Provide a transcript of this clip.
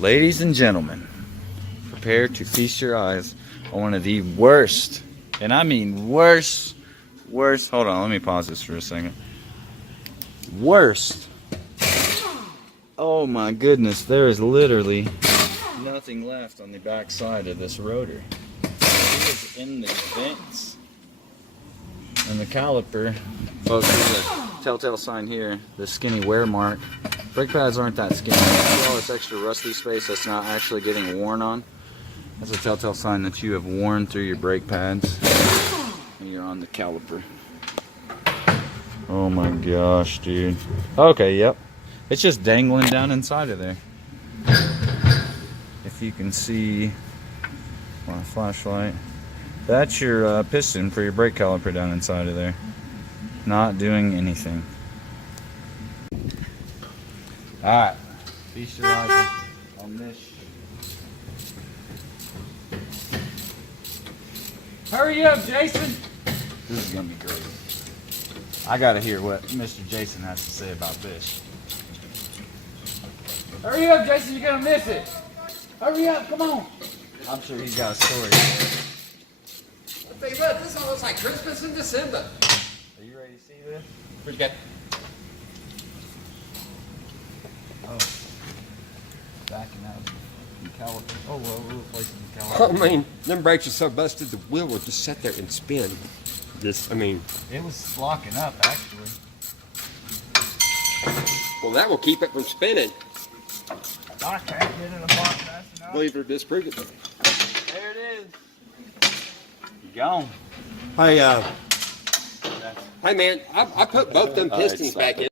Ladies and gentlemen, prepare to feast your eyes on one of the worst, and I mean worst, hold on, let me pause this for a second. Worst. Oh my goodness, there is literally nothing left on the back side of this rotor. It is in the vents. And the caliper, folks, there's a telltale sign here, the skinny wear mark. Brake pads aren't that skinny. See all this extra rusty space that's not actually getting worn on? That's a telltale sign that you have worn through your brake pads and you're on the caliper. Oh my gosh, dude. Okay, yep. It's just dangling down inside of there. If you can see my flashlight, that's your piston for your brake caliper down inside of there. Not doing anything. Alright, feast your eyes on this. Hurry up, Jason! This is gonna be great. I gotta hear what Mr. Jason has to say about this. Hurry up, Jason, you're gonna miss it! Hurry up, come on! I'm sure he's got a story. Hey, look, this almost like Christmas in December. Are you ready to see this? What you got? Oh. Backing out the caliper. Oh, well, we're replacing the I caliper. mean, them brakes are so busted, the wheel will just sit there and spin. This, I mean. It was locking up, actually. Well, that will keep it from spinning. I can't get it apart fast enough. Believe it or disprove it. There it is. You gone. Hey, hey man, I put both them pistons back in.